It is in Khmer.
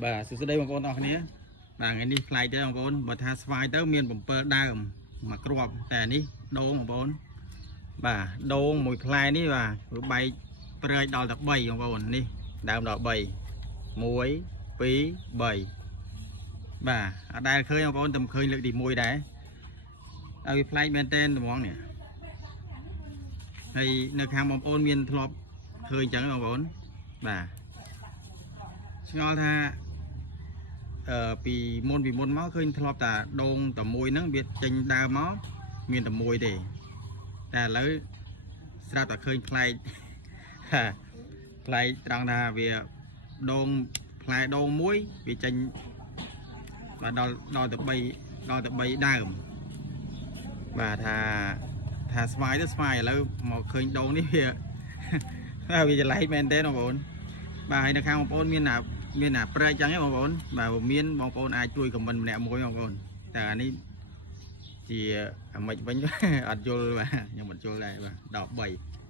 bà sự đây bằng con to này bà ngày đi fly tới bằng con bà tha fly tới miền bầm pơ đau mà cropแต่នេះដូងបងប្អូនបាទដូងមួយផ្លែនេះបាទវាបែកព្រើយដល់តែ3បងប្អូននេះដើមដល់3 1 2 3បាទអត់ដែលឃើញបងប្អូនតែឃើញលើកទី1ដែរឲ្យវាផ្លែកមែនតែនត្មងនេះហើយនៅខាងបងប្អូនមានធ្លាប់ឃើញចឹងបងប្អូនបាទឆ្ងល់ថាពីមុនមកឃើញធ្លាប់តែដូងតែមួយហ្នឹងវាចេញដើមមកមានតែមួយទេតែឥឡូវស្រាប់តែឃើញផ្លែកផ្លែកត្រង់ថាវាដូងផ្លែដូងមួយវាចេញបាទដល់ទៅ3ដើមបាទថាស្វាយទៅស្វាយឥឡូវមកឃើញដូងនេះវាចម្លែកមែនទេបងប្អូនបាទហើយនៅខាងបងប្អូនមានណាប្រែកចឹងទេបងប្អូនបាទមានបងប្អូនអាចជួយខមមិនម្នាក់មួយបងប្អូនតែអានេះជាអាម៉េចវិញអត់យល់បាទខ្ញុំអត់យល់ដែរបាទ13